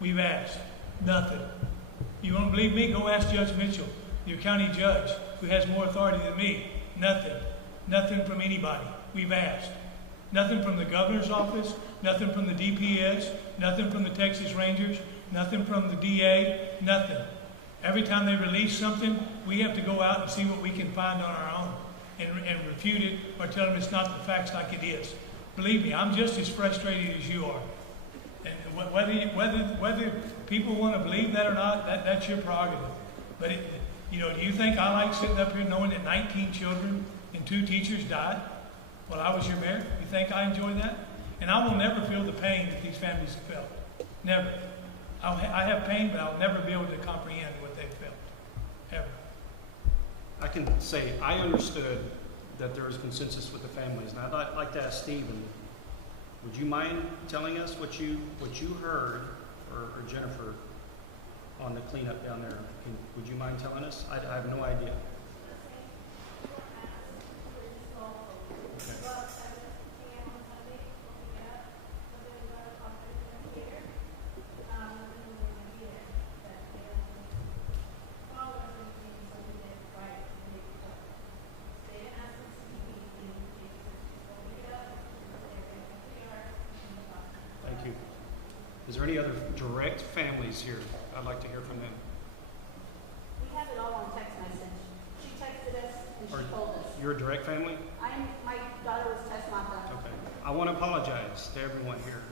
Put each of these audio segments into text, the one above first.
We've asked. Nothing. You won't believe me? Go ask Judge Mitchell, your county judge, who has more authority than me. Nothing. Nothing from anybody. We've asked. Nothing from the governor's office, nothing from the DPS, nothing from the Texas Rangers, nothing from the DA, nothing. Every time they release something, we have to go out and see what we can find on our own and refute it or tell them it's not the facts like it is. Believe me, I'm just as frustrated as you are. And whether people want to believe that or not, that's your prerogative. But do you think I like sitting up here knowing that 19 children and 2 teachers died while I was your mayor? You think I enjoy that? And I will never feel the pain that these families have felt. Never. I have pain, but I'll never be able to comprehend what they've felt. Ever. I can say I understood that there was consensus with the families, and I'd like to ask Stephen, would you mind telling us what you heard, or Jennifer, on the cleanup down there? Would you mind telling us? I have no idea. Okay. Thank you. Is there any other direct families here? I'd like to hear from them. We have it all on text message. She texted us and she told us. You're a direct family? My daughter was test mata. Okay. I want to apologize to everyone here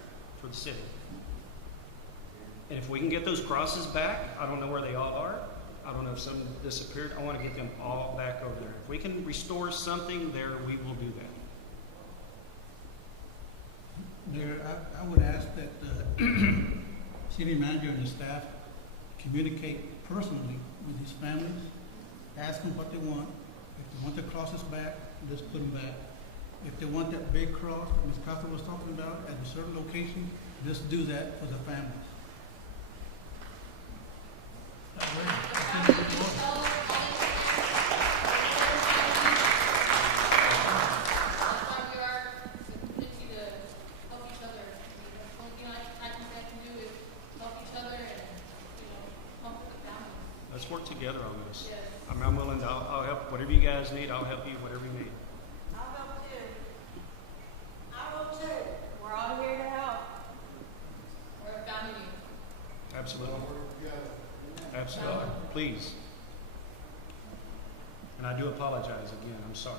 for the city. And if we can get those crosses back, I don't know where they all are. I don't know if some disappeared. I want to get them all back over there. If we can restore something there, we will do that. Mayor, I would ask that the city manager and the staff communicate personally with these families, ask them what they want. If they want the crosses back, just put them back. If they want that big cross that Ms. Costa was talking about at a certain location, just do that for the families. Let's work together on this. Yes. I'm willing to, I'll help. Whatever you guys need, I'll help you, whatever you need. I'll help too. I will too. We're all here to help. We're a family. Absolutely. Absolutely. Please. And I do apologize again. I'm sorry.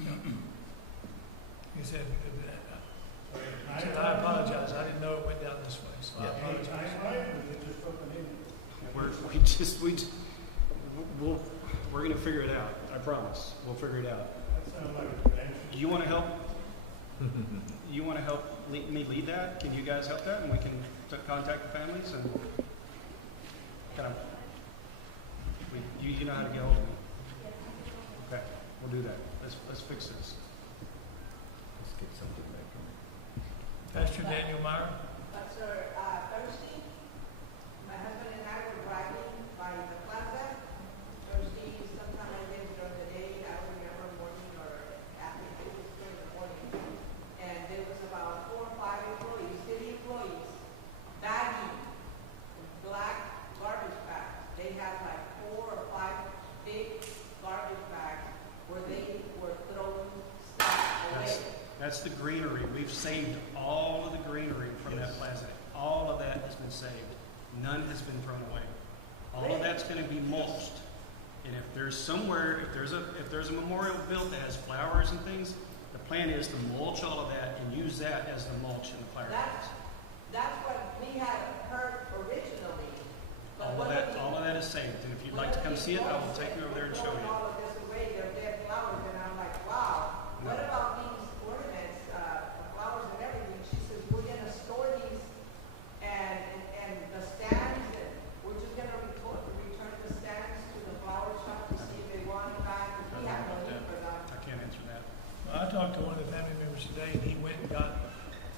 You said, I apologize. I didn't know it went down this way, so I apologize. We're going to figure it out. I promise. We'll figure it out. Do you want to help? You want to help me lead that? Can you guys help that? And we can contact the families and kind of, you know how to get hold of me. Okay, we'll do that. Let's fix this. Let's get something back on. Pastor Daniel Meyer. Thursday, my husband and I were driving by the plaza. Thursday, sometime I guess during the day, I don't remember morning or afternoon, it was during the morning. And there was about 4 or 5 employees, city employees, bagging black garbage bags. They had like 4 or 5 big garbage bags where they were throwing stuff away. That's the greenery. We've saved all of the greenery from that plaza. All of that has been saved. None has been thrown away. All of that's going to be mulched. And if there's somewhere, if there's a memorial built that has flowers and things, the plan is to mulch all of that and use that as the mulch in the fire pits. That's what we had heard originally. But All of that is saved. And if you'd like to come see it, I will take you over there and show you. All of this away, they're dead flowers, and I'm like, wow. No. What about these ornaments, flowers and everything? She says we're gonna store these and the stands, and we're just gonna return the stands to the flower shop to see if they want it back. We have no need for them. I can't answer that. Well, I talked to one of the family members today, and he went and got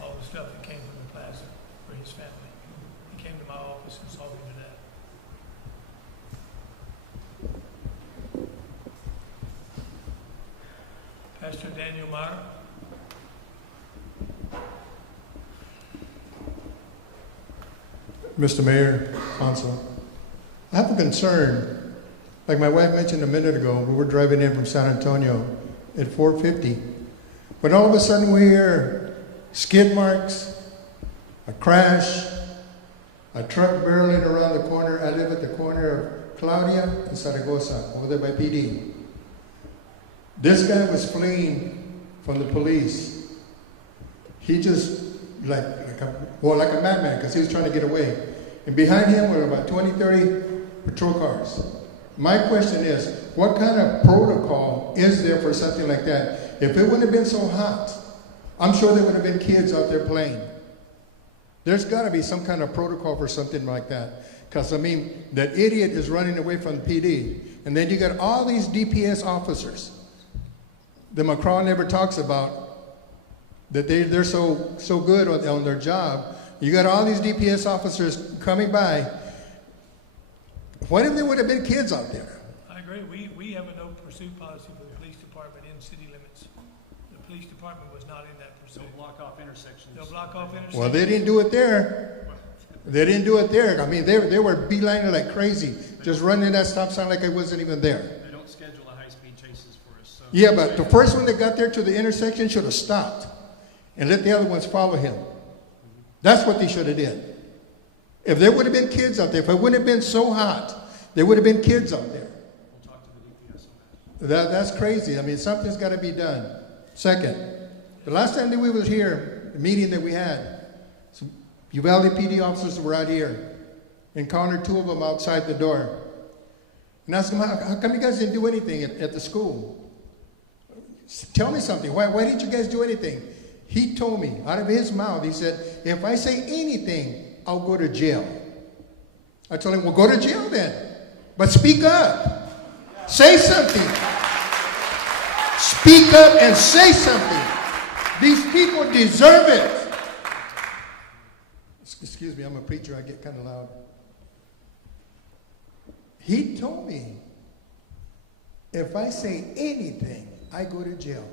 all the stuff that came from the plaza for his family. He came to my office and saw me today. Pastor Daniel Meyer. Mr. Mayor, Council. I have a concern. Like my wife mentioned a minute ago, we were driving in from San Antonio at 4:50. But all of a sudden we hear skid marks, a crash, a truck barreling around the corner. I live at the corner of Claudia and Zaragoza, over there by PD. This guy was fleeing from the police. He just, like a madman, because he was trying to get away. And behind him were about 20, 30 patrol cars. My question is, what kind of protocol is there for something like that? If it wouldn't have been so hot, I'm sure there would have been kids out there playing. There's got to be some kind of protocol for something like that. Because, I mean, that idiot is running away from the PD. And then you got all these DPS officers that McCraw never talks about, that they're so good on their job. You got all these DPS officers coming by. What if there would have been kids out there? I agree. We have a no pursuit policy for the police department in city limits. The police department was not in that pursuit. Don't block off intersections. They'll block off intersections. Well, they didn't do it there. They didn't do it there. I mean, they were beelining like crazy, just running that stop sign like it wasn't even there. They don't schedule a high-speed chases for us. So Yeah, but the first one that got there to the intersection should have stopped and let the other ones follow him. That's what they should have did. If there would have been kids out there, if it wouldn't have been so hot, there would have been kids out there. we'll talk to the DPS on that. That's crazy. I mean, something's got to be done. Second, the last time that we was here, the meeting that we had, some Uvalde PD officers were out here, encountered two of them outside the door. And I asked them, how come you guys didn't do anything at the school? Tell me something. Why didn't you guys do anything? He told me, out of his mouth, he said, if I say anything, I'll go to jail. I told him, well, go to jail then. But speak up. Say something. Speak up and say something. These people deserve it. Excuse me, I'm a preacher. I get kind of loud. He told me, if I say anything, I go to jail.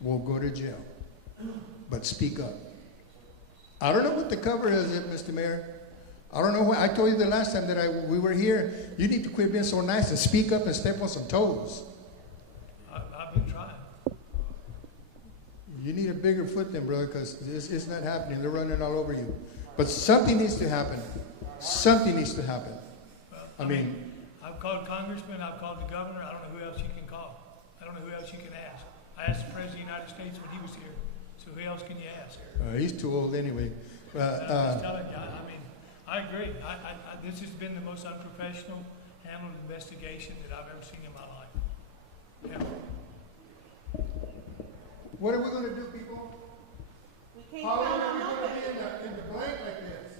We'll go to jail. But speak up. I don't know what the cover is, Mr. Mayor. I don't know. I told you the last time that we were here, you need to quit being so nice and speak up and step on some toes. I've been trying. You need a bigger foot then, brother, because it's not happening. They're running all over you. But something needs to happen. Something needs to happen. Well, I mean, I've called congressman, I've called the governor. I don't know who else you can call. I don't know who else you can ask. I asked the President of the United States when he was here. So who else can you ask? he's too old anyway. I'm just telling you, I mean, I agree. This has been the most unprofessional handled investigation that I've ever seen in my life. Ever. What are we going to do, people? We can't How long count are on we going to nobody. be in the blank like this?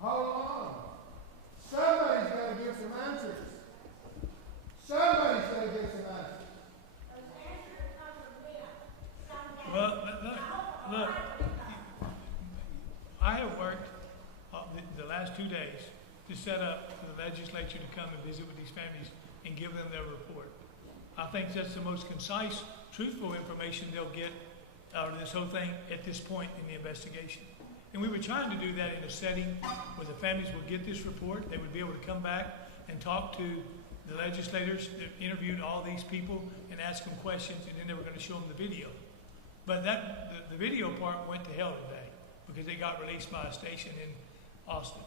How long? Somebody's got to give some answers. Somebody's got to give some answers. Well, look, I have worked the last 2 days to set up for the legislature to come and visit with these families and give them their report. I think that's the most concise, truthful information they'll get out of this whole thing at this point in the investigation. And we were trying to do that in a setting where the families would get this report, they would be able to come back and talk to the legislators that interviewed all these people and ask them questions, and then they were going to show them the video. But the video part went to hell today because it got released by a station in Austin.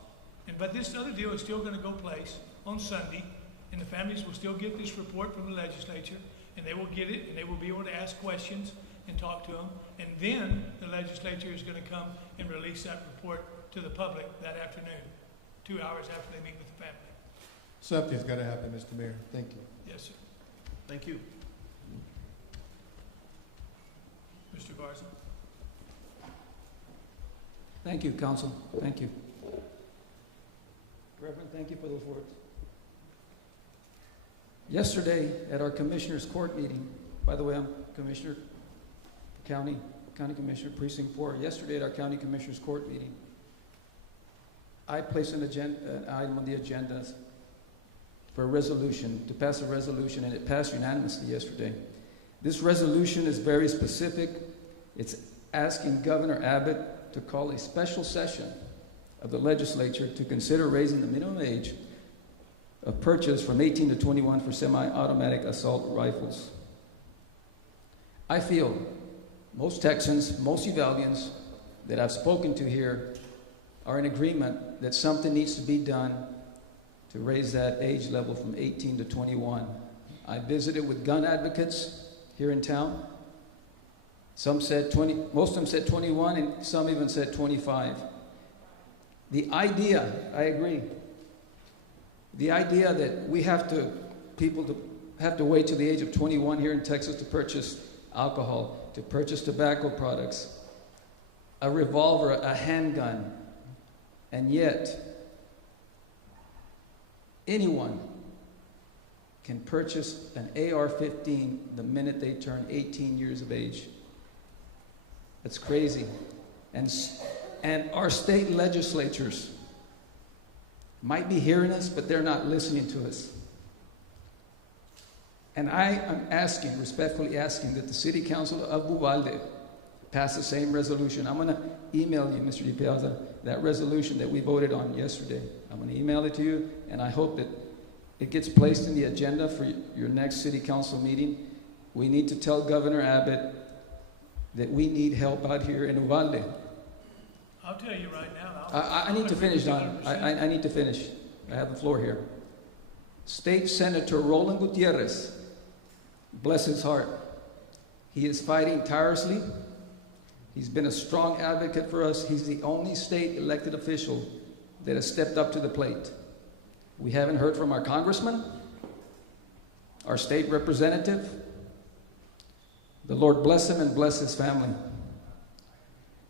But this other deal is still going to go place on Sunday, and the families will still get this report from the legislature, and they will get it, and they will be able to ask questions and talk to them. And then the legislature is going to come and release that report to the public that afternoon, 2 hours after they meet with the family. Something's got to happen, Mr. Mayor. Thank you. Yes, sir. Thank you. Mr. Garza. Thank you, Council. Thank you. Reverend, thank you for those words. Yesterday at our Commissioners Court meeting, by the way, I'm Commissioner, County Commissioner, Precinct 4. Yesterday at our County Commissioners Court meeting, I placed an item on the agenda for a resolution, to pass a resolution, and it passed unanimously yesterday. This resolution is very specific. It's asking Governor Abbott to call a special session of the legislature to consider raising the minimum age of purchase from 18 to 21 for semi-automatic assault rifles. I feel most Texans, most Uvaldians that I've spoken to here are in agreement that something needs to be done to raise that age level from 18 to 21. I visited with gun advocates here in town. Some said 20, most of them said 21, and some even said 25. The idea, I agree, the idea that people have to wait till the age of 21 here in Texas to purchase alcohol, to purchase tobacco products, a revolver, a handgun, and yet anyone can purchase an AR-15 the minute they turn 18 years of age. That's crazy. And our state legislatures might be hearing us, but they're not listening to us. And I am asking, respectfully asking, that the City Council of Uvalde pass the same resolution. I'm going to email you, Mr. DiPiazza, that resolution that we voted on yesterday. I'm going to email it to you, and I hope that it gets placed in the agenda for your next City Council meeting. We need to tell Governor Abbott that we need help out here in Uvalde. I'll tell you right now. I need to finish, Don. I need to finish. I have the floor here. State Senator Roland Gutierrez, bless his heart, he is fighting tirelessly. He's been a strong advocate for us. He's the only state elected official that has stepped up to the plate. We haven't heard from our congressman, our state representative. The Lord bless him and bless his family.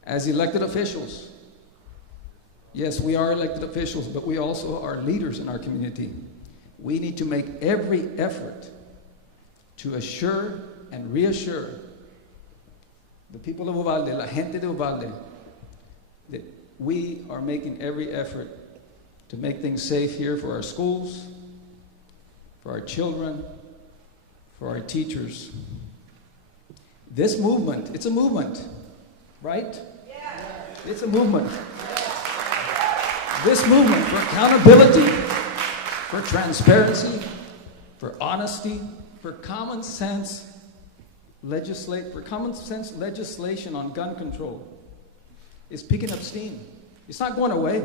As elected officials, yes, we are elected officials, but we also are leaders in our community. We need to make every effort to assure and reassure the people of Uvalde, la gente de Uvalde, that we are making every effort to make things safe here for our schools, for our children, for our teachers. This movement, it's a movement, right? Yeah. It's a movement. This movement for accountability, for transparency, for honesty, for common sense legislation on gun control is picking up steam. It's not going away.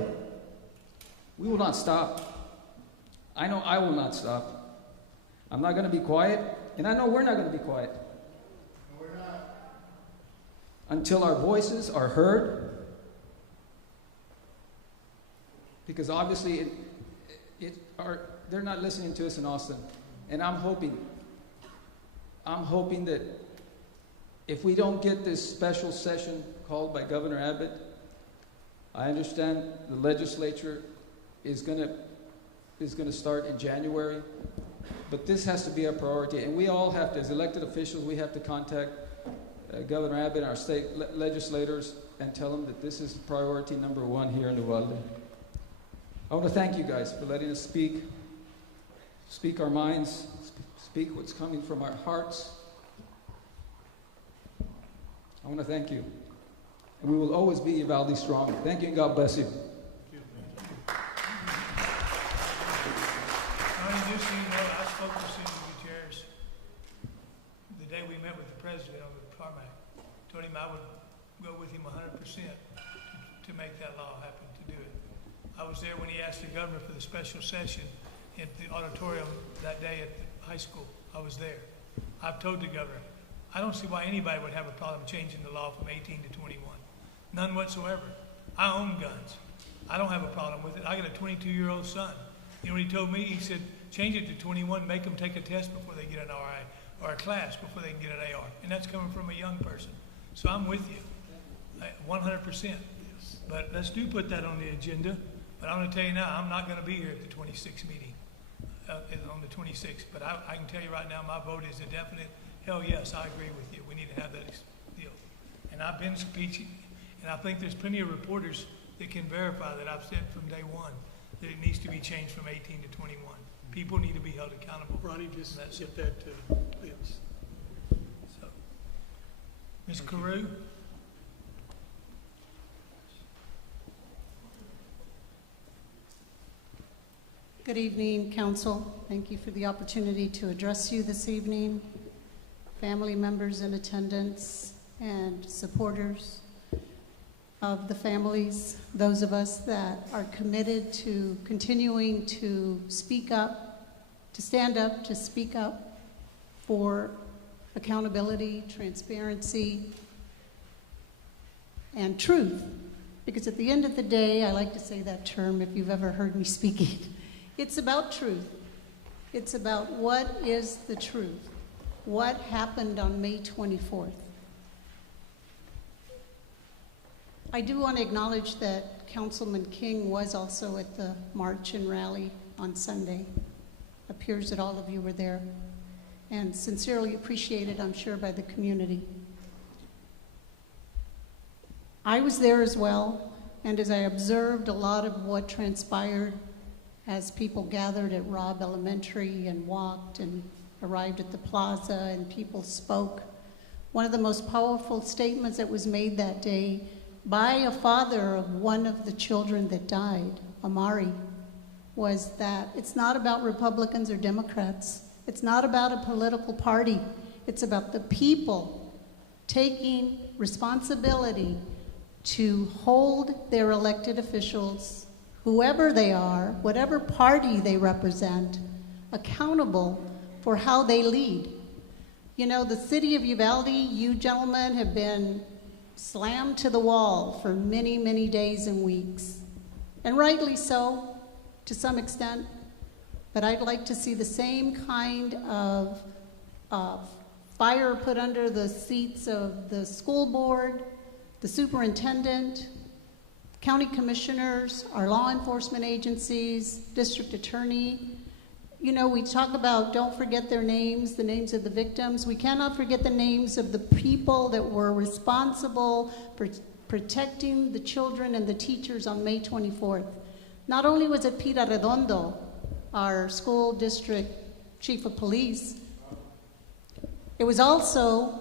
We will not stop. I know I will not stop. I'm not going to be quiet, and I know we're not going to be quiet. No, we're not. Until our voices are heard, because obviously they're not listening to us in Austin. And I'm hoping that if we don't get this special session called by Governor Abbott, I understand the legislature is going to start in January, but this has to be a priority. And we all have to, as elected officials, we have to contact Governor Abbott and our state legislators and tell them that this is priority number one here in Uvalde. I want to thank you guys for letting us speak our minds, speak what's coming from our hearts. I want to thank you. And we will always be Uvalde strong. Thank you and God bless you. Ronnie, just so you know, I spoke to Senator Gutierrez the day we met with the president on the tarmac. Told him I would go with him 100% to make that law happen, to do it. I was there when he asked the governor for the special session at the auditorium that day at the high school. I was there. I've told the governor, I don't see why anybody would have a problem changing the law from 18 to 21. None whatsoever. I own guns. I don't have a problem with it. I got a 22-year-old son. You know what he told me? He said, change it to 21, make them take a test before they get an RI, or a class before they can get an AR. And that's coming from a young person. So I'm with you, 100%. But let's put that on the agenda. But I'm going to tell you now, I'm not going to be here at the 26th meeting, on the 26th. But I can tell you right now, my vote is a definite, hell yes, I agree with you. We need to have that deal. And I've been speaking, and I think there's plenty of reporters that can verify that I've said from day one that it needs to be changed from 18 to 21. People need to be held accountable. Ronnie, just get that yes. So, Ms. Carew? Good evening, Council. Thank you for the opportunity to address you this evening. Family members in attendance and supporters of the families, those of us that are committed to continuing to speak up, to stand up, to speak up for accountability, transparency, and truth. Because at the end of the day, I like to say that term if you've ever heard me speaking. It's about truth. It's about what is the truth. What happened on May 24th? I do want to acknowledge that Councilman King was also at the march and rally on Sunday. Appears that all of you were there, and sincerely appreciated, I'm sure, by the community. I was there as well, and as I observed a lot of what transpired as people gathered at Robb Elementary and walked and arrived at the plaza and people spoke, one of the most powerful statements that was made that day by a father of one of the children that died, Amari, was that it's not about Republicans or Democrats. It's not about a political party. It's about the people taking responsibility to hold their elected officials, whoever they are, whatever party they represent, accountable for how they lead. You know, the city of Uvalde, you gentlemen have been slammed to the wall for many, many days and weeks. And rightly so, to some extent. But I'd like to see the same kind of fire put under the seats of the school board, the superintendent, county commissioners, our law enforcement agencies, district attorney. You know, we talk about don't forget their names, the names of the victims. We cannot forget the names of the people that were responsible for protecting the children and the teachers on May 24th. Not only was it Pete Arredondo, our school district chief of police, it was also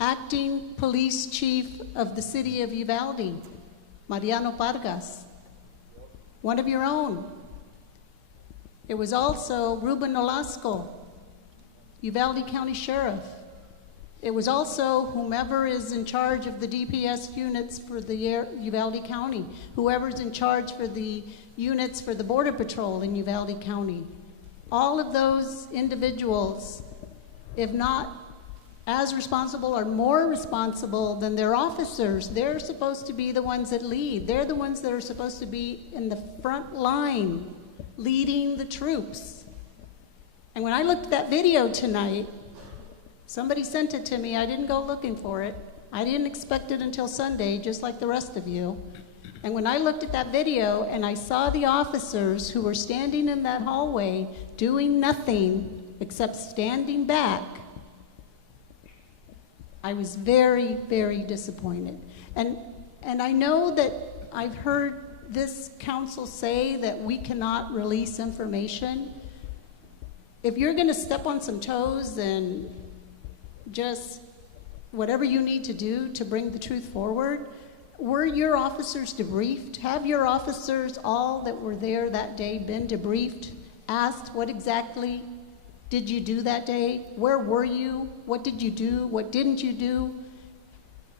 acting police chief of the city of Uvalde, Mariano Vargas, one of your own. It was also Ruben Nolasco, Uvalde County Sheriff. It was also whomever is in charge of the DPS units for the Uvalde County, whoever's in charge for the units for the Border Patrol in Uvalde County. All of those individuals, if not as responsible or more responsible than their officers, they're supposed to be the ones that lead. They're the ones that are supposed to be in the front line leading the troops. And when I looked at that video tonight, somebody sent it to me. I didn't go looking for it. I didn't expect it until Sunday, just like the rest of you. And when I looked at that video and I saw the officers who were standing in that hallway doing nothing except standing back, I was very, very disappointed. And I know that I've heard this council say that we cannot release information. If you're going to step on some toes and just whatever you need to do to bring the truth forward, were your officers debriefed? Have your officers, all that were there that day, been debriefed, asked what exactly did you do that day? Where were you? What did you do? What didn't you do?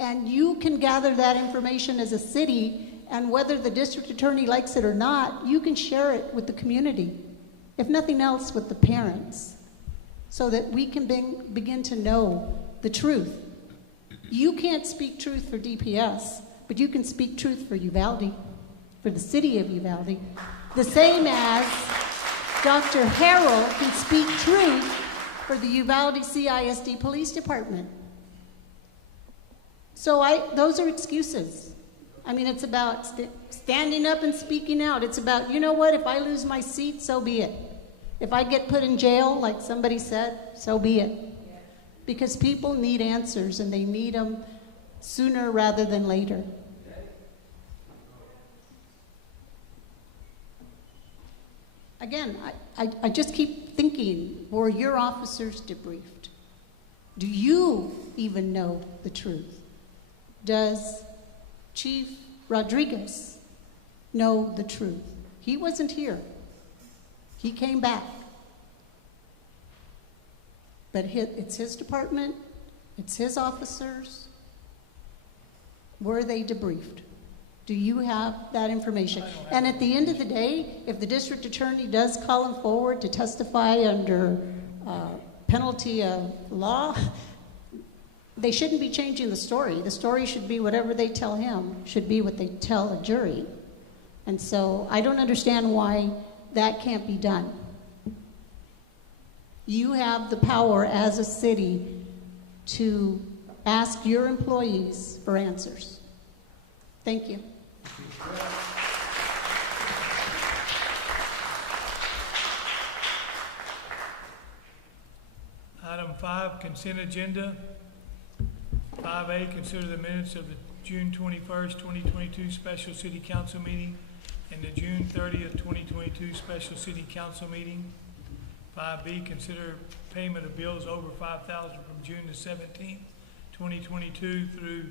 And you can gather that information as a city, and whether the district attorney likes it or not, you can share it with the community, if nothing else with the parents, so that we can begin to know the truth. You can't speak truth for DPS, but you can speak truth for Uvalde, for the city of Uvalde, the same as Dr. Harrell can speak truth for the Uvalde CISD Police Department. So those are excuses. I mean, it's about standing up and speaking out. It's about, you know what, if I lose my seat, so be it. If I get put in jail, like somebody said, so be it. Because people need answers, and they need them sooner rather than later. Again, I just keep thinking, were your officers debriefed? Do you even know the truth? Does Chief Rodriguez know the truth? He wasn't here. He came back. But it's his department, it's his officers. Were they debriefed? Do you have that information? And at the end of the day, if the district attorney does call him forward to testify under penalty of law, they shouldn't be changing the story. The story should be whatever they tell him, should be what they tell a jury. And so I don't understand why that can't be done. You have the power as a city to ask your employees for answers. Thank you. Item 5, consent agenda. 5A, consider the minutes of the June 21st, 2022 special city council meeting and the June 30th, 2022 special city council meeting. 5B, consider payment of bills over $5,000 from June the 17th, 2022 through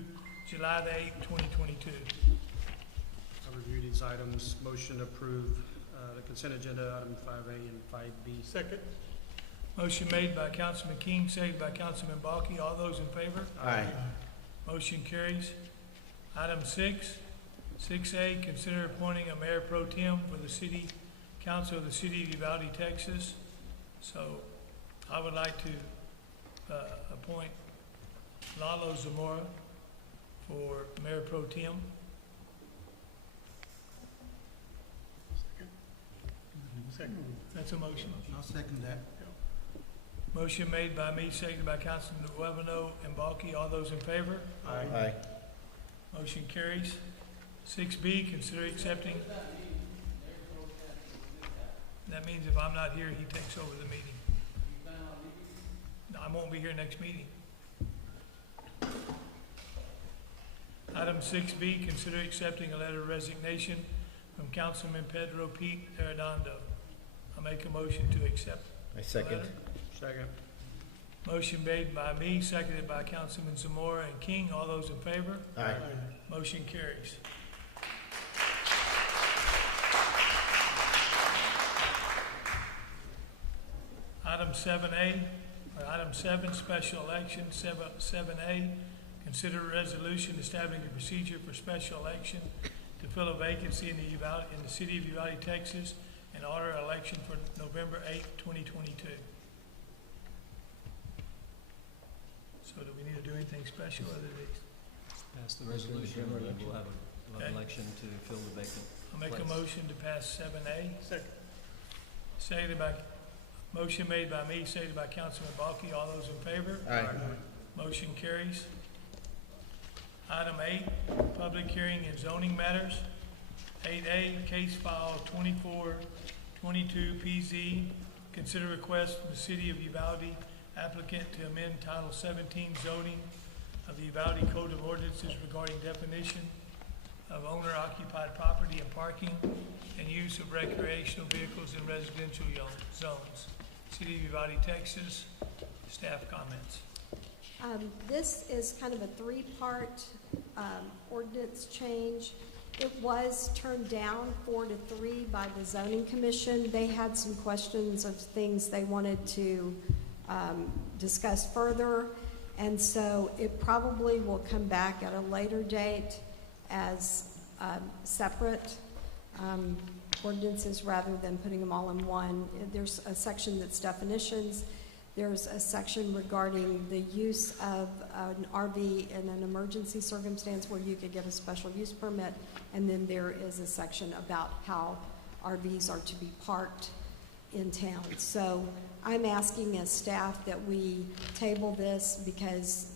July the 8th, 2022. I reviewed these items. Motion to approve the consent agenda, item 5A and 5B. Second. Motion made by Councilman King, seconded by Councilman Balky. All those in favor? Aye. Motion carries. Item 6, 6A, consider appointing a mayor pro tem for the city council of the city of Uvalde, Texas. So I would like to appoint Lalo Zamora for mayor pro tem. Second. That's a motion. I'll second that. Motion made by me, seconded by Councilman Nuevano and Balky. All those in favor? Aye. Motion carries. 6B, consider accepting. That means if I'm not here, he takes over the meeting. No, I won't be here next meeting. Item 6B, consider accepting a letter of resignation from Councilman Pedro Pete Arredondo. I make a motion to accept. I second. letter. Second. Motion made by me, seconded by Councilman Zamora and King. All those in favor? Aye. Motion carries. Item 7A, or item 7, special election, 7A, consider a resolution establishing a procedure for special election to fill a vacancy in the city of Uvalde, Texas, and order an election for November 8, 2022. So do we need to do anything special other than these? Pass the resolution, and then we'll have an election to fill the vacant. I'll make a motion to pass 7A. Second. Seconded by, motion made by me, seconded by Councilman Balky. All those in favor? Aye. Motion carries. Item 8, public hearing and zoning matters. 8A, case file 2422 PZ. Consider request from the city of Uvalde applicant to amend Title 17 zoning of the Uvalde Code of Ordinances regarding definition of owner-occupied property and parking and use of recreational vehicles in residential zones. City of Uvalde, Texas. Staff comments. This is kind of a three-part ordinance change. It was turned down 4-3 by the zoning commission. They had some questions of things they wanted to discuss further, and so it probably will come back at a later date as separate ordinances rather than putting them all in one. There's a section that's definitions. There's a section regarding the use of an RV in an emergency circumstance where you could get a special use permit, and then there is a section about how RVs are to be parked in town. So I'm asking as staff that we table this because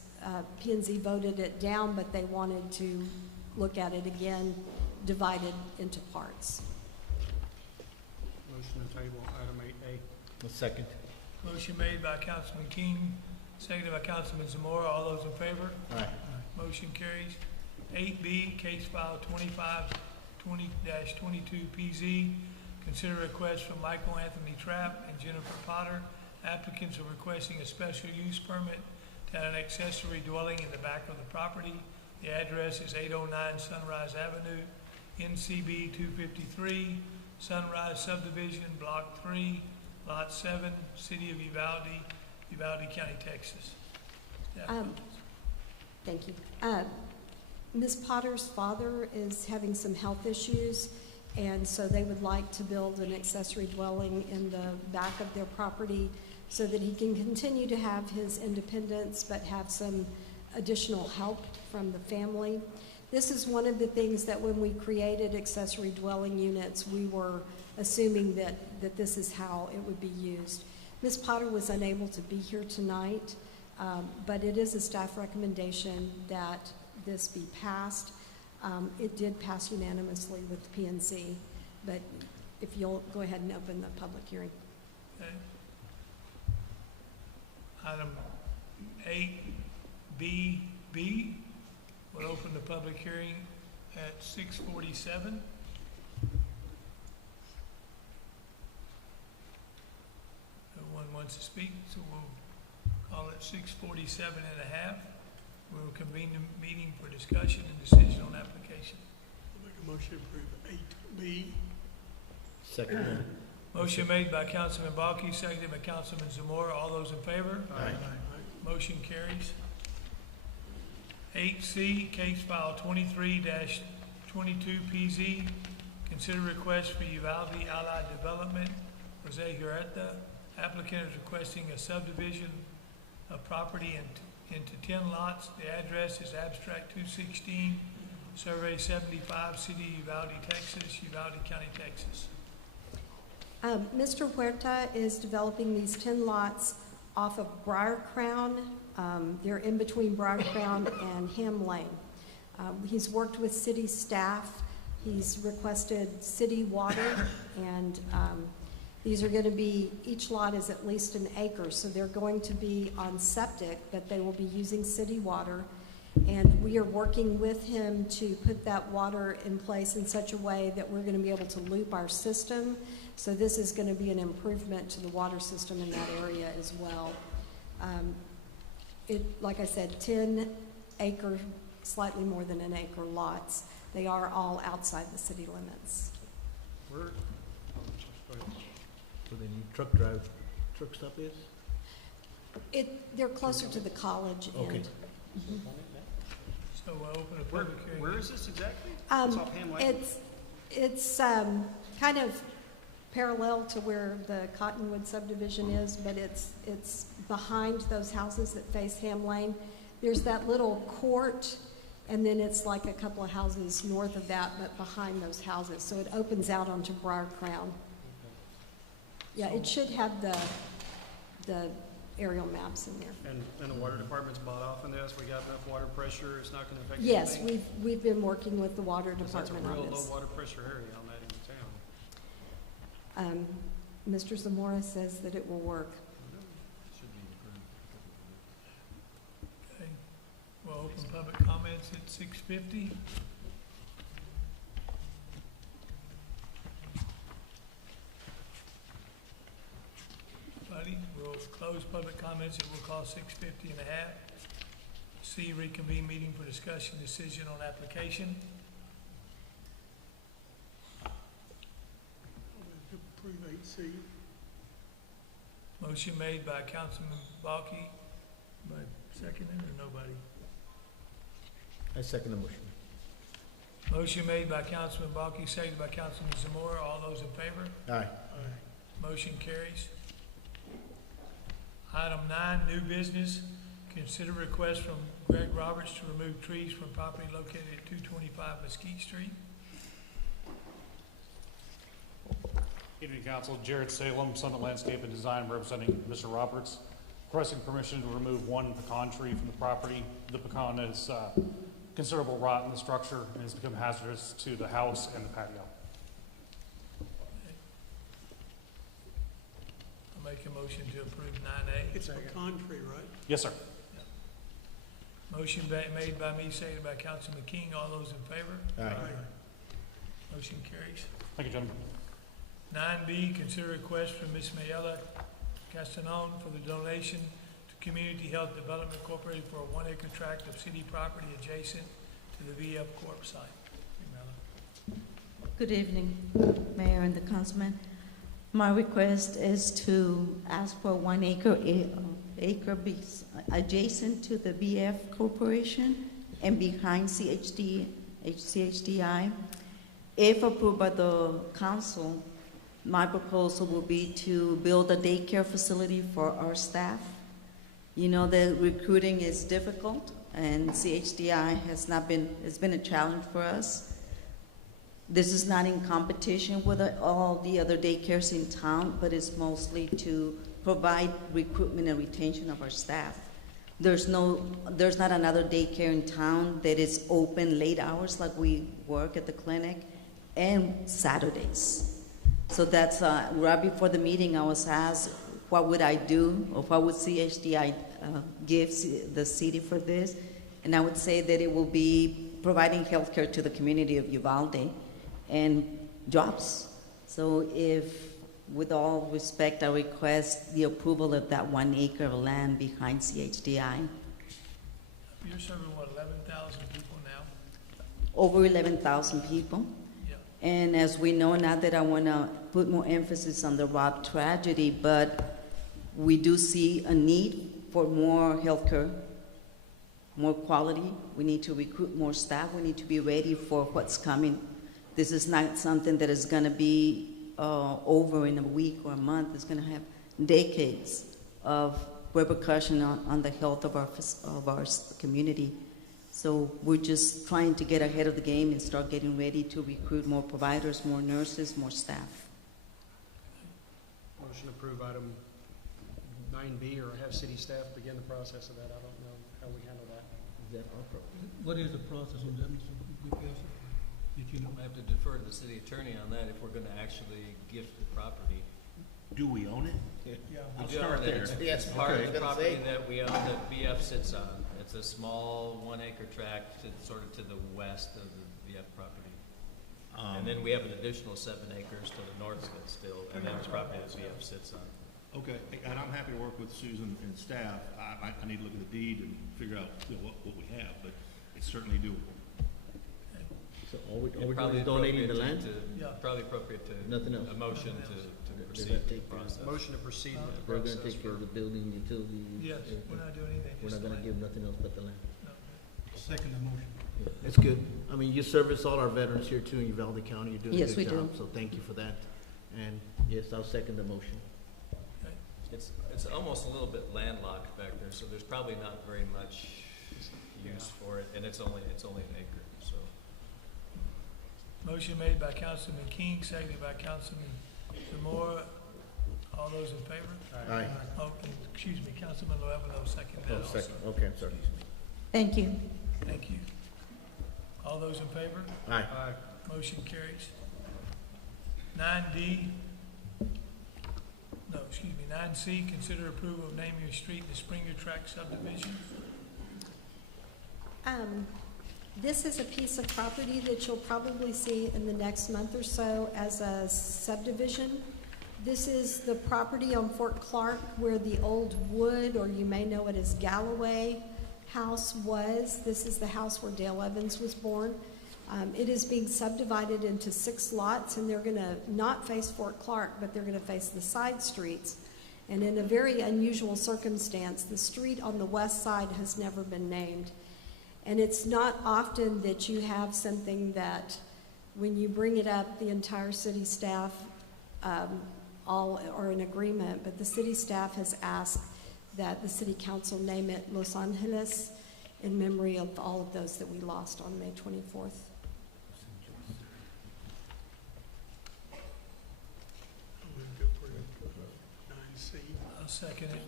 P&Z voted it down, but they wanted to look at it again, divided into parts. Motion to table, item 8A. A second. Motion made by Councilman King, seconded by Councilman Zamora. All those in favor? Aye. Motion carries. 8B, case file 2520-22 PZ. Consider request from Michael Anthony Trapp and Jennifer Potter. Applicants are requesting a special use permit to have an accessory dwelling in the back of the property. The address is 809 Sunrise Avenue, NCB 253, Sunrise Subdivision, Block 3, Lot 7, City of Uvalde, Uvalde County, Texas. Yeah. Thank you. Ms. Potter's father is having some health issues, and so they would like to build an accessory dwelling in the back of their property so that he can continue to have his independence but have some additional help from the family. This is one of the things that when we created accessory dwelling units, we were assuming that this is how it would be used. Ms. Potter was unable to be here tonight, but it is a staff recommendation that this be passed. It did pass unanimously with the PNC, but if you'll go ahead and open the public hearing. Okay. Item 8BB, we'll open the public hearing at 6:47. No one wants to speak, so we'll call it 6:47 and a half. We'll convene the meeting for discussion and decision on application. Make a motion to approve 8B. Second. Motion made by Councilman Balke, seconded by Councilman Zamora. All those in favor? Aye. Motion carries. 8C, case file 23-22PZ. Consider request for Uvalde Allied Development, Jose Huerta. Applicant is requesting a subdivision of property into 10 lots. The address is Abstract 216, Survey 75, City of Uvalde, Texas, Uvalde County, Texas. Mr. Huerta is developing these 10 lots off of Briar Crown. They're in between Briar Crown and Ham Lane. He's worked with city staff. He's requested city water, and these are going to be, each lot is at least an acre, so they're going to be on septic, but they will be using city water. And we are working with him to put that water in place in such a way that we're going to be able to loop our system. So this is going to be an improvement to the water system in that area as well. Like I said, 10 acre, slightly more than an acre lots. They are all outside the city limits. Where the new truck stop is? They're closer to the college Okay. end. Mhm. So we'll open a public hearing. where is this exactly? It's off Ham Lane? It's kind of parallel to where the Cottonwood subdivision is, but it's behind those houses that face Ham Lane. There's that little court, and then it's like a couple of houses north of that, but behind those houses. So it opens out onto Briar Crown. Yeah, it should have the aerial maps in there. And the water department's bought off on this, we got enough water pressure, it's not gonna affect Yes, anything? we've been working with the water 'Cause that's a department real on low this. water pressure area on that in town. Mr. Zamora says that it will work. Should be approved. Okay. We'll open public comments at 6:50. Buddy, we'll close public comments and we'll call 6:50 and a half. C, reconvene meeting for discussion, decision on application. Approve 8C. Motion made by Councilman Balke, by seconded or nobody? I second the motion. Motion made by Councilman Balke, seconded by Councilman Zamora. All those in favor? Aye. Motion carries. Item 9, new business. Consider request from Greg Roberts to remove trees from property located at 225 Mesquite Street. Evening, Council. Jared Salem, Summit Landscape and Design, representing Mr. Roberts. Requesting permission to remove one pecan tree from the property. The pecan is considerable rot in the structure and has become hazardous to the house and the patio. I'll make a motion to approve 9A. It's a pecan tree, right? Yes, sir. Motion made by me, seconded by Councilman King. All those in favor? Aye. Motion carries. Thank you, gentlemen. 9B, consider request from Ms. Mayella Castanon for the donation to Community Health Development Incorporated for a 1 acre tract of city property adjacent to the VF Corp site. Mayella. Good evening, Mayor and the Councilman. My request is to ask for 1 acre be adjacent to the BF Corporation and behind CHDI. If approved by the council, my proposal will be to build a daycare facility for our staff. You know that recruiting is difficult, and CHDI has been a challenge for us. This is not in competition with all the other daycares in town, but it's mostly to provide recruitment and retention of our staff. There's not another daycare in town that is open late hours like we work at the clinic, and Saturdays. So that's, right before the meeting I was asked, what would I do, or what would CHDI give the city for this? And I would say that it will be providing health care to the community of Uvalde and jobs. So if, with all respect, I request the approval of that 1 acre of land behind CHDI. You're serving, what, 11,000 people now? Over 11,000 people. Yeah. And as we know, not that I want to put more emphasis on the Rob tragedy, but we do see a need for more healthcare, more quality. We need to recruit more staff. We need to be ready for what's coming. This is not something that is going to be over in a week or a month. It's going to have decades of repercussion on the health of our community. So we're just trying to get ahead of the game and start getting ready to recruit more providers, more nurses, more staff. Motion to approve item 9B, or have city staff begin the process of that. I don't know how we handle that. Is that our problem? What is the process on that, Mr. Gutierrez? Did you know? I have to defer to the city attorney on that if we're gonna actually gift the property. Do we own it? Yeah. We I'll do start own it. there. It's Yes, part okay, of the I was property gonna say. that we own, that BF sits on. It's a small 1 acre tract sort of to the west of the BF property. And then we have an additional 7 acres to the north of it still, and then the property that BF sits on. Okay, and I'm happy to work with Susan and staff. I need to look at the deed and figure out, what we have, but it's certainly doable. So all we're It'd doing probably is donating the appropriate land? Yeah. Probably appropriate to. Nothing else. A motion to They're proceed gonna with the take care of process. Motion to proceed with the We're process. gonna take care of the building, utilities. Yes, everything. we're not doing anything. We're just not gonna land. give nothing else but the land. No. Second the motion. Yeah, it's good. I mean, you service all our veterans here too in Uvalde County. You're doing a Yes, good we do. job. So thank you for that. And yes, I'll second the motion. It's almost a little bit landlocked back there, so there's probably not very much use for it, and it's only an acre, so. Motion made by Councilman King, seconded by Councilman Zamora. All those in favor? Aye. Oh, excuse me, Councilman Luevano seconded that Oh, also. second. Okay, I'm sorry. Thank you. Thank you. All those in favor? Aye. Motion carries. 9D, no, excuse me, 9C, consider approval of naming a street in the Springer Track subdivision. This is a piece of property that you'll probably see in the next month or so as a subdivision. This is the property on Fort Clark where the old Wood, or you may know it as Galloway house, was. This is the house where Dale Evans was born. It is being subdivided into 6 lots, and they're going to not face Fort Clark, but they're going to face the side streets. And in a very unusual circumstance, the street on the west side has never been named. And it's not often that you have something that, when you bring it up, the entire city staff all are in agreement, but the city staff has asked that the city council name it Los Angeles in memory of all of those that we lost on May 24th. I'm going to approve 9C. I'll second it.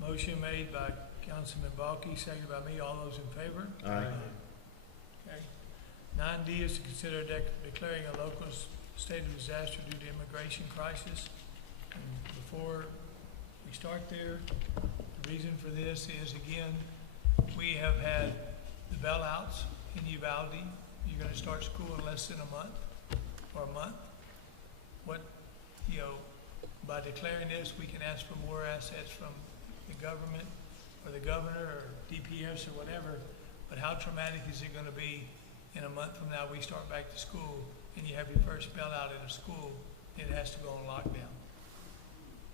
Motion made by Councilman Balky, seconded by me. All those in favor? Aye. Okay. 9D is to consider declaring a local state of disaster due to immigration crisis. And before we start there, the reason for this is, again, we have had the bailouts in Uvalde. You're going to start school in less than a month, or a month. What, by declaring this, we can ask for more assets from the government, or the governor, or DPS, or whatever. But how traumatic is it going to be in a month from now we start back to school and you have your first bailout at a school, and it has to go on lockdown.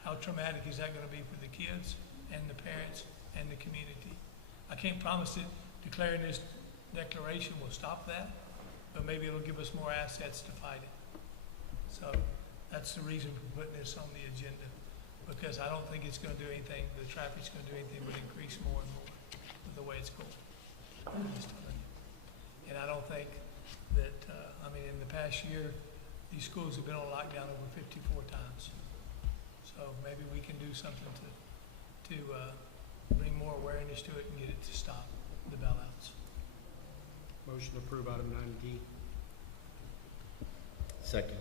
How traumatic is that gonna be for the kids and the parents and the community? I can't promise that declaring this declaration will stop that, but maybe it'll give us more assets to fight it. So that's the reason for putting this on the agenda, because I don't think it's gonna do anything, the traffic's gonna do anything but increase more and more with the way it's going. I'm just telling you. And I don't think that, I mean, in the past year, these schools have been on lockdown over 54 times. So maybe we can do something to bring more awareness to it and get it to stop the bailouts. Motion to approve item 9D. Second.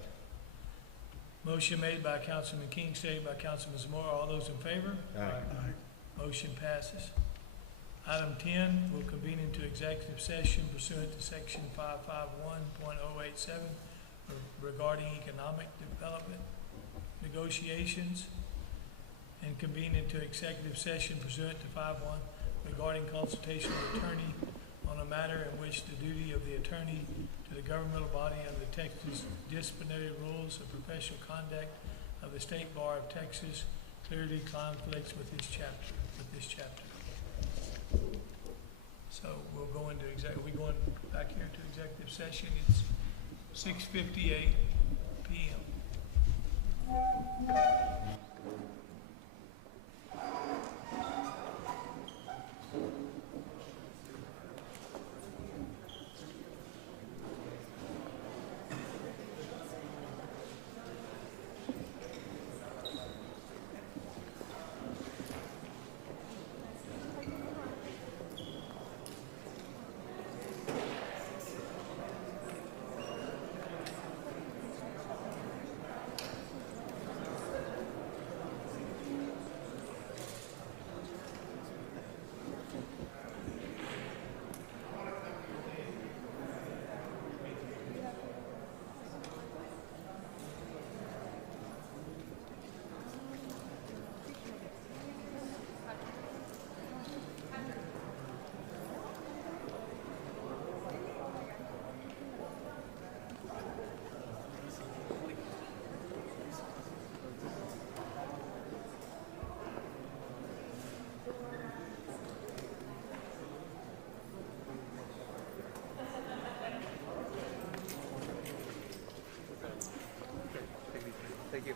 Motion made by Councilman King, seconded by Councilman Zamora. All those in favor? Aye. Motion passes. Item 10, will convene into executive session pursuant to section 551.087 regarding economic development negotiations, and convene into executive session pursuant to 5.1 regarding consultation with attorney on a matter in which the duty of the attorney to the governmental body under the Texas disciplinary rules of professional conduct of the State Bar of Texas clearly conflicts with this chapter. So we'll go into we going back here to executive session. It's 6:58 p.m. Thank you.